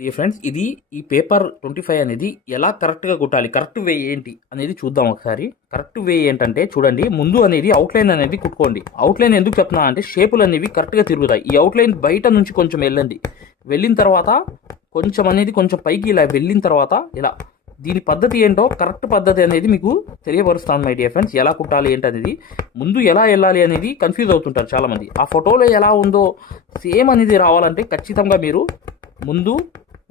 ప్రియ friends ఇది ఈ paper twenty five అనేది ఎలా కరెక్ట్గా కుట్టాలి? కరెక్ట్ వే ఏంటి అనేది చూద్దాం ఒకసారి. కరెక్ట్ వే ఏంటంటే చూడండి ముందు అనేది అవుట్లైన్ అనేది కుట్టుకోండి. అవుట్లైన్ ఎందుకు చెప్తున్నా అంటే షేపులు అనేవి కరెక్ట్గా తిరుగుతాయి. ఈ అవుట్లైన్ బయట నుంచి కొంచెం వెళ్ళండి. వెళ్ళిన తర్వాత కొంచెం అనేది కొంచెం పైకి ఇలా వెళ్ళిన తర్వాత ఇలా దీని పద్ధతి ఏంటో కరెక్ట్ పద్ధతి అనేది మీకు తెలియపరుస్తాను మై డియర్ ఫ్రెండ్స్ ఎలా కుట్టాలి ఏంటి అనేది ముందు ఎలా వెళ్ళాలి అనేది కన్ఫ్యూజ్ అవుతుంటారు చాలామంది. ఆ ఫోటోలో ఎలా ఉందో సేమ్ అనేది రావాలంటే ఖచ్చితంగా మీరు ముందు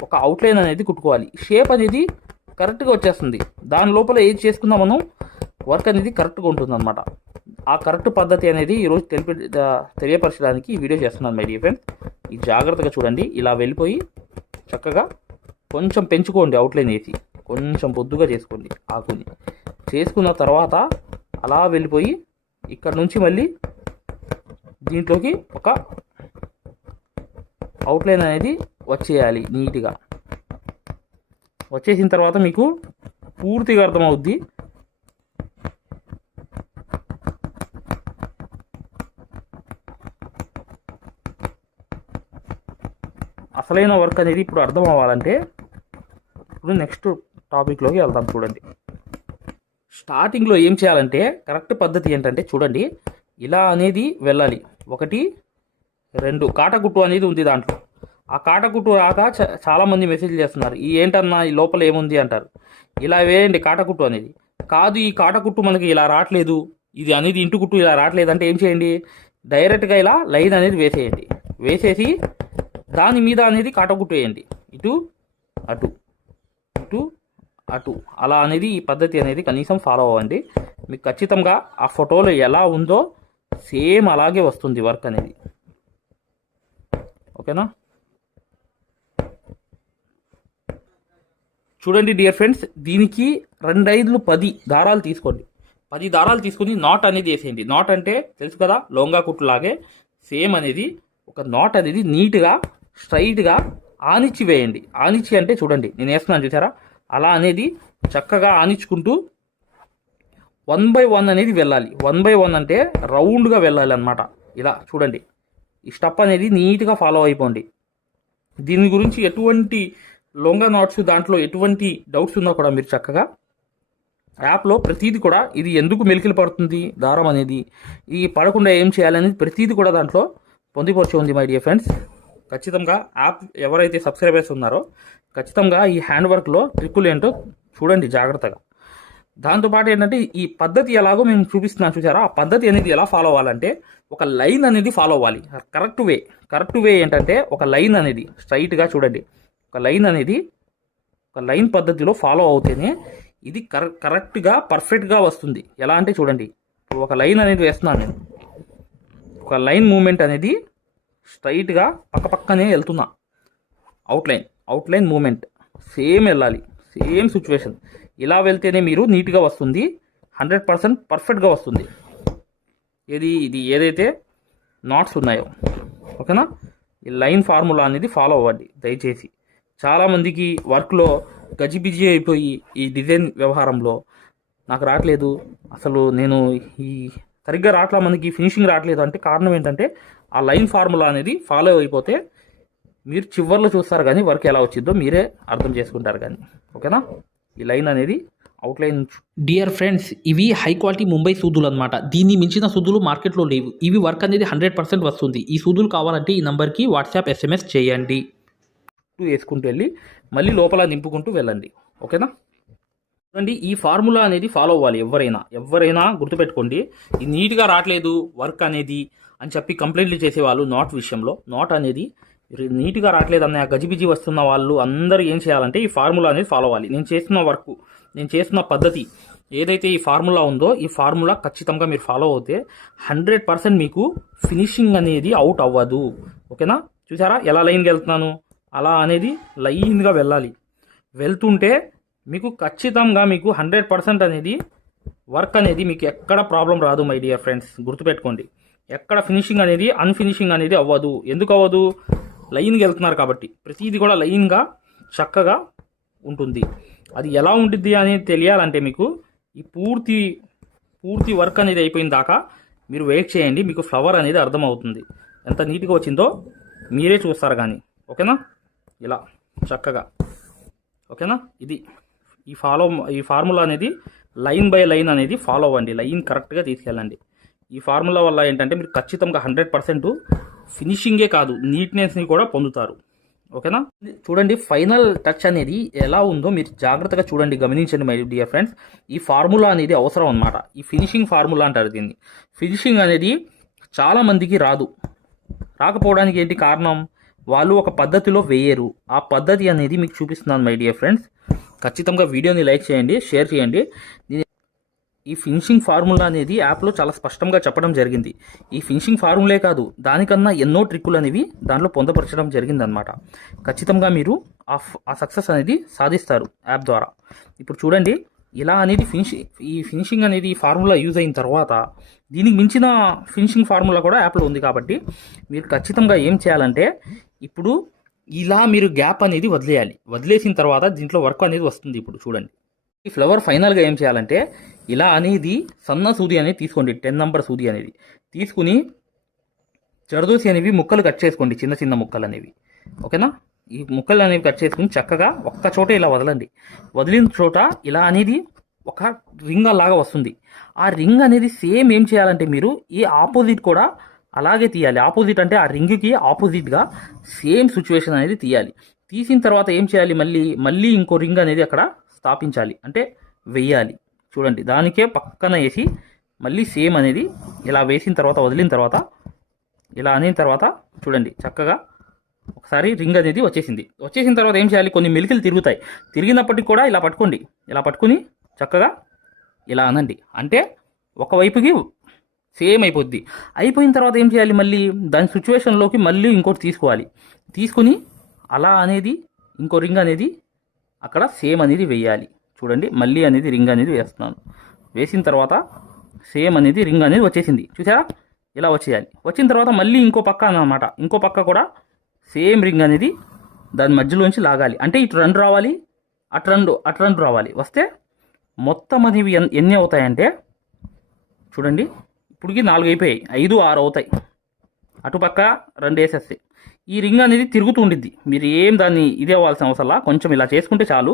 ఒక అవుట్లైన్ అనేది కుట్టుకోవాలి. షేప్ అనేది కరెక్ట్గా వచ్చేస్తుంది. దాని లోపల ఏది చేసుకున్నా మనం? వర్క్ అనేది కరెక్ట్గా ఉంటుంది అనమాట ఆ కరెక్ట్ పద్ధతి అనేది ఈరోజు తెలిపి తెలియపరచడానికి ఈ వీడియో చేస్తున్నాను మై డియర్ ఫ్రెండ్స్ ఈ జాగ్రత్తగా చూడండి. ఇలా వెళ్ళిపోయి చక్కగా కొంచెం పెంచుకోండి అవుట్లైన్ వేసి. కొంచెం పొద్దుగా చేసుకోండి ఆకుని. చేసుకున్న తర్వాత అలా వెళ్ళిపోయి ఇక్కడ నుంచి మళ్ళీ దీంట్లోకి ఒక అవుట్లైన్ అనేది వచ్చేయాలి నీట్గా. వచ్చేసిన తర్వాత మీకు పూర్తిగా అర్థమవుద్ది. అసలైన వర్క్ అనేది ఇప్పుడు అర్థం అవ్వాలంటే ఇప్పుడు నెక్స్ట్ టాపిక్లోకి వెళ్దాం చూడండి. స్టార్టింగ్లో ఏం చేయాలంటే కరెక్ట్ పద్ధతి ఏంటంటే చూడండి. ఇలా అనేది వెళ్ళాలి. ఒకటి రెండు. కాటకుట్టు అనేది ఉంది దాంట్లో. ఆ కాటకుట్టు రాక చ- చాలామంది మెసేజ్ చేస్తున్నారు. ఈ ఏంటన్నా ఈ లోపల ఏముంది అంటారు. ఇలా వేయండి కాటకుట్టు అనేది. కాదు ఈ కాటకుట్టు మనకి ఇలా రావట్లేదు ఇది అనేది ఇంటి కుట్టు ఇలా రావట్లేదు అంటే ఏం చేయండి? డైరెక్ట్గా ఇలా లైన్ అనేది వేసేయండి. వేసేసి దాని మీద అనేది కాటకుట్టు వేయండి. ఇటు అటు ఇటు అటు. అలా అనేది ఈ పద్ధతి అనేది కనీసం ఫాలో అవ్వండి. మీకు ఖచ్చితంగా ఆ ఫోటోలో ఎలా ఉందో సేమ్ అలాగే వస్తుంది వర్క్ అనేది. ఓకేనా? చూడండి డియర్ ఫ్రెండ్స్ దీనికి రెండు ఐదులు పది దారాలు తీసుకోండి. పది దారాలు తీసుకుని నాట్ అనేది వేసేయండి. నాట్ అంటే తెలుసు కదా లోంగా కుట్టులాగే సేమ్ అనేది ఒక నాట్ అనేది నీట్గా స్ట్రైట్గా ఆనిచ్చి వేయండి. ఆనిచ్చి అంటే చూడండి నేను వేస్తున్నాను చూసారా? అలా అనేది చక్కగా ఆనిచ్చుకుంటూ వన్ బై వన్ అనేది వెళ్ళాలి. వన్ బై వన్ అంటే రౌండ్గా వెళ్ళాలి అనమాట ఇలా చూడండి. ఈ స్టప్ అనేది నీట్గా ఫాలో అయిపోండి. దీని గురించి ఎటువంటి లొంగా నాట్స్ దాంట్లో ఎటువంటి డౌట్స్ ఉన్నా కూడా మీరు చక్కగా యాప్లో ప్రతిదీ కూడా ఇది ఎందుకు మెలికలు పడుతుంది దారం అనేది ఈ పడకుండా ఏం చేయాలనేది ప్రతిదీ కూడా దాంట్లో పొందిపరిచి ఉంది మై డియర్ ఫ్రెండ్స్ ఖచ్చితంగా యాప్ ఎవరైతే సబ్స్క్రైబర్స్ ఉన్నారో ఖచ్చితంగా ఈ హ్యాండ్ వర్క్లో ట్రిక్కులు ఏంటో చూడండి జాగ్రత్తగా. దాంతోపాటు ఏంటంటే ఈ పద్ధతి ఎలాగో మేము చూపిస్తున్నాను చూసారా? ఆ పద్ధతి అనేది ఎలా ఫాలో అవ్వాలంటే ఒక లైన్ అనేది ఫాలో అవ్వాలి. కరెక్ట్ వే కరెక్ట్ వే ఏంటంటే ఒక లైన్ అనేది స్ట్రైట్గా చూడండి. ఒక లైన్ అనేది ఒక లైన్ పద్ధతిలో ఫాలో అవుతేనే ఇది కర కరెక్ట్గా పర్ఫెక్ట్గా వస్తుంది. ఎలా అంటే చూడండి ఇప్పుడు ఒక లైన్ అనేది వేస్తున్నాను నేను. ఒక లైన్ మూమెంట్ అనేది స్ట్రైట్గా పక్క పక్కనే వెళ్తున్నా. Outline outline moment. సేమ్ వెళ్ళాలి. సేమ్ సిచ్యువేషన్ ఇలా వెళ్తేనే మీరు నీట్గా వస్తుంది. హండ్రెడ్ పర్సెంట్ పర్ఫెక్ట్గా వస్తుంది. ఇది ఇది ఏదైతే నాట్స్ ఉన్నాయో. ఓకేనా? ఈ లైన్ ఫార్ములా అనేది ఫాలో అవ్వండి. దయచేసి. చాలామందికి వర్క్లో గజిబిజి అయిపోయి ఈ డిజైన్ వ్యవహారంలో. నాకు రావట్లేదు అసలు నేను ఈ సరిగ్గా రావట్లా మనకి ఫినిషింగ్ రావట్లేదు అంటే కారణం ఏంటంటే ఆ లైన్ ఫార్ములా అనేది ఫాలో అయిపోతే మీరు చివర్లో చూస్తారు కానీ వర్క్ ఎలా వచ్చిందో మీరే అర్థం చేసుకుంటారు కానీ. ఓకేనా? ఈ లైన్ అనేది అవుట్లైన్ డియర్ ఫ్రెండ్స్ ఇవి హై క్వాలిటీ ముంబై సూదులు అనమాట దీన్ని మించిన సూదులు మార్కెట్లో లేవు. ఇవి వర్క్ అనేది హండ్రెడ్ పర్సెంట్ వస్తుంది. ఈ సూదులు కావాలంటే ఈ నెంబర్కి వాట్సాప్ ఎస్ఎంఎస్ చేయండి. వేసుకుంటూ వెళ్ళి మళ్ళీ లోపల నింపుకుంటూ వెళ్ళండి. ఓకేనా? చూడండి ఈ ఫార్ములా అనేది ఫాలో అవ్వాలి ఎవరైనా. ఎవరైనా గుర్తుపెట్టుకోండి ఇది నీట్గా రావట్లేదు వర్క్ అనేది అని చెప్పి కంప్లైంట్లు చేసేవాళ్ళు నాట్ విషయంలో. నాట్ అనేది నీట్గా రావట్లేదు అన్న గజిబిజి వస్తున్న వాళ్ళు అందరూ ఏం చేయాలంటే ఈ ఫార్ములా అనేది ఫాలో అవ్వాలి. నేను చేస్తున్న వర్క్ నేను చేస్తున్న పద్ధతి ఏదైతే ఈ ఫార్ములా ఉందో ఈ ఫార్ములా ఖచ్చితంగా మీరు ఫాలో అవుతే హండ్రెడ్ పర్సెంట్ మీకు ఫినిషింగ్ అనేది అవుట్ అవ్వదు. ఓకేనా? చూసారా? ఎలా లైన్కి వెళ్తున్నాను? అలా అనేది లైన్గా వెళ్ళాలి. వెళ్తుంటే మీకు ఖచ్చితంగా మీకు హండ్రెడ్ పర్సెంట్ అనేది వర్క్ అనేది మీకు ఎక్కడ ప్రాబ్లం రాదు మై డియర్ ఫ్రెండ్స్. గుర్తుపెట్టుకోండి. ఎక్కడ ఫినిషింగ్ అనేది అన్ఫినిషింగ్ అనేది అవ్వదు. ఎందుకు అవ్వదు? లైన్గా వెళ్తున్నారు కాబట్టి. ప్రతిదీ కూడా లైన్గా చక్కగా ఉంటుంది. అది ఎలా ఉంటుంది అనేది తెలియాలంటే మీకు ఈ పూర్తి పూర్తి వర్క్ అనేది అయిపోయిన దాకా మీరు వెయిట్ చేయండి. మీకు ఫ్లవర్ అనేది అర్థమవుతుంది. ఎంత నీట్గా వచ్చిందో మీరే చూస్తారు కానీ. ఓకేనా? ఇలా చక్కగా. ఓకేనా? ఇది ఈ ఫాలో ఈ ఫార్ములా అనేది లైన్ బై లైన్ అనేది ఫాలో అవ్వండి. లైన్ కరెక్ట్గా తీసుకెళ్ళండి. ఈ ఫార్ములా వల్ల ఏంటంటే మీరు ఖచ్చితంగా హండ్రెడ్ పర్సెంట్ ఫినిషింగే కాదు నీట్నెస్ని కూడా పొందుతారు. ఓకేనా? చూడండి ఫైనల్ టచ్ అనేది ఎలా ఉందో మీరు జాగ్రత్తగా చూడండి గమనించండి మై డియర్ ఫ్రెండ్స్. ఈ ఫార్ములా అనేది అవసరం అనమాట ఈ ఫినిషింగ్ ఫార్ములా అంటారు దీన్ని. ఫినిషింగ్ అనేది చాలామందికి రాదు. రాకపోవడానికి ఏంటి కారణం? వాళ్ళు ఒక పద్ధతిలో వేయరు. ఆ పద్ధతి అనేది మీకు చూపిస్తున్నాను మై డియర్ ఫ్రెండ్స్ ఖచ్చితంగా వీడియోని లైక్ చేయండి షేర్ చేయండి. ఈ ఫినిషింగ్ ఫార్ములా అనేది యాప్లో చాలా స్పష్టంగా చెప్పడం జరిగింది. ఈ ఫినిషింగ్ ఫార్ములే కాదు దానికన్నా ఎన్నో ట్రిక్కులు అనేవి దాంట్లో పొందపరచడం జరిగిందనమాట ఖచ్చితంగా మీరు ఆ ఆ సక్సెస్ అనేది సాధిస్తారు యాప్ ద్వారా. ఇప్పుడు చూడండి ఇలా అనేది ఫినిషింగ్ ఈ ఫినిషింగ్ అనేది ఈ ఫార్ములా యూజ్ అయిన తర్వాత దీనికి మించిన ఫినిషింగ్ ఫార్ములా కూడా యాప్లో ఉంది కాబట్టి మీరు ఖచ్చితంగా ఏం చేయాలంటే ఇప్పుడు ఇలా మీరు గ్యాప్ అనేది వదిలేయాలి. వదిలేసిన తర్వాత దీంట్లో వర్క్ అనేది వస్తుంది ఇప్పుడు చూడండి. ఈ ఫ్లవర్ ఫైనల్గా ఏం చేయాలంటే ఇలా అనేది సన్న సూది అనేది తీసుకోండి. టెన్ నంబర్ సూది అనేది. తీసుకుని జరదోసి అనేవి ముక్కలు కట్ చేసుకోండి. చిన్న చిన్న ముక్కలు అనేవి. ఓకేనా? ఈ ముక్కలు అనేవి కట్ చేసుకుని చక్కగా ఒక్క చోట ఇలా వదలండి. వదిలిన చోట ఇలా అనేది ఒక రింగ్ లాగా వస్తుంది. ఆ రింగ్ అనేది సేమ్ ఏం చేయాలంటే మీరు ఈ ఆపోజిట్ కూడా అలాగే తీయాలి. ఆపోజిట్ అంటే ఆ రింగ్కి ఆపోజిట్గా సేమ్ సిచ్యువేషన్ అనేది తీయాలి. తీసిన తర్వాత ఏం చేయాలి? మళ్ళీ మళ్ళీ ఇంకో రింగ్ అనేది అక్కడ స్థాపించాలి. అంటే వెయ్యాలి చూడండి. దానికే పక్కన వేసి మళ్ళీ సేమ్ అనేది ఇలా వేసిన తర్వాత వదిలిన తర్వాత ఇలా అనిన తర్వాత చూడండి. చక్కగా ఒకసారి రింగ్ అనేది వచ్చేసింది. వచ్చేసిన తర్వాత ఏం చేయాలి? కొన్ని మెలికలు తిరుగుతాయి. తిరిగినప్పటికీ కూడా ఇలా పట్టుకోండి. ఇలా పట్టుకుని చక్కగా ఇలా అనండి. అంటే ఒకవైపుకి సేమ్ అయిపోద్ది. అయిపోయిన తర్వాత ఏం చేయాలి మళ్ళీ? దాని సిచ్యువేషన్లోకి మళ్ళీ ఇంకోటి తీసుకోవాలి. తీసుకుని అలా అనేది ఇంకో రింగ్ అనేది అక్కడ సేమ్ అనేది వేయాలి. చూడండి మళ్ళీ అనేది రింగ్ అనేది వేస్తున్నాను. వేసిన తర్వాత సేమ్ అనేది రింగ్ అనేది వచ్చేసింది. చూసారా? ఇలా వచ్చేయాలి. వచ్చిన తర్వాత మళ్ళీ ఇంకో పక్క అన్నమాట. ఇంకో పక్క కూడా సేమ్ రింగ్ అనేది దాని మధ్యలోంచి లాగాలి. అంటే ఇటు రెండు రావాలి అటు రెండు అటు రెండు రావాలి. వస్తే మొత్తం అనేవి ఎన్- ఎన్ని అవుతాయంటే చూడండి ఇప్పటికి నాలుగు అయిపోయాయి ఐదు ఆరు అవుతాయి. అటుపక్క రెండు వేసేస్తాయి. ఈ రింగ్ అనేది తిరుగుతూ ఉండిద్ది. మీరు ఏం దాన్ని ఇది అవ్వాల్సిన అవసరంలా కొంచెం ఇలా చేసుకుంటే చాలు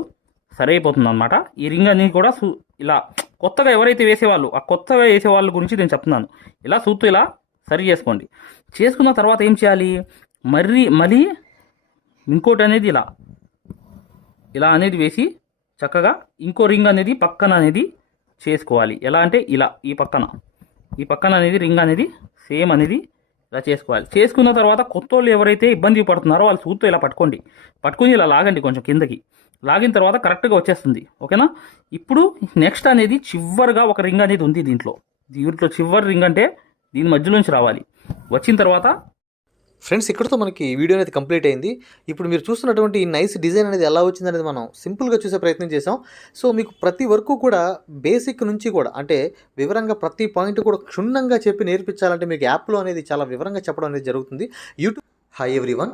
సరి అనమాట ఈ రింగ్ అనేది కూడా సూ ఇలా కొత్తగా ఎవరైతే వేసేవాళ్ళు ఆ కొత్తగా వేసే వాళ్ళ గురించి నేను చెప్తున్నాను. ఇలా సూత్తు ఇలా సరి చేసుకోండి. చేసుకున్న తర్వాత ఏం చేయాలి? మర్రి మళ్ళీ ఇంకోటి అనేది ఇలా ఇలా అనేది వేసి చక్కగా ఇంకో రింగ్ అనేది పక్కన అనేది చేసుకోవాలి. ఎలా అంటే ఇలా ఈ పక్కన. ఈ పక్కన అనేది రింగ్ అనేది సేమ్ అనేది ఇలా చేసుకోవాలి. చేసుకున్న తర్వాత కొత్త వాళ్ళు ఎవరైతే ఇబ్బంది పడుతున్నారో వాళ్ళు సూత్తో ఇలా పట్టుకోండి. పట్టుకుని ఇలా లాగండి కొంచెం కిందకి. లాగిన తర్వాత కరెక్ట్గా వచ్చేస్తుంది. ఓకేనా ఇప్పుడు నెక్స్ట్ అనేది చివరిగా ఒక రింగ్ అనేది ఉంది దీంట్లో. దీంట్లో చివరి రింగ్ అంటే దీని మధ్యలోంచి రావాలి. వచ్చిన తర్వాత ఫ్రెండ్స్ ఇక్కడతో మనకి ఈ వీడియో అనేది కంప్లీట్ అయింది. ఇప్పుడు మీరు చూస్తున్నటువంటి ఈ నైస్ డిజైన్ అనేది ఎలా వచ్చింది అనేది మనం సింపుల్గా చూసే ప్రయత్నం చేసాం సో మీకు ప్రతి వర్క్ కూడా బేసిక్ నుంచి కూడా అంటే వివరంగా ప్రతి పాయింట్ కూడా క్షుణ్ణంగా చెప్పి నేర్పించాలంటే మీకు యాప్లో అనేది చాలా వివరంగా చెప్పడం అనేది జరుగుతుంది. YouTube hi everyone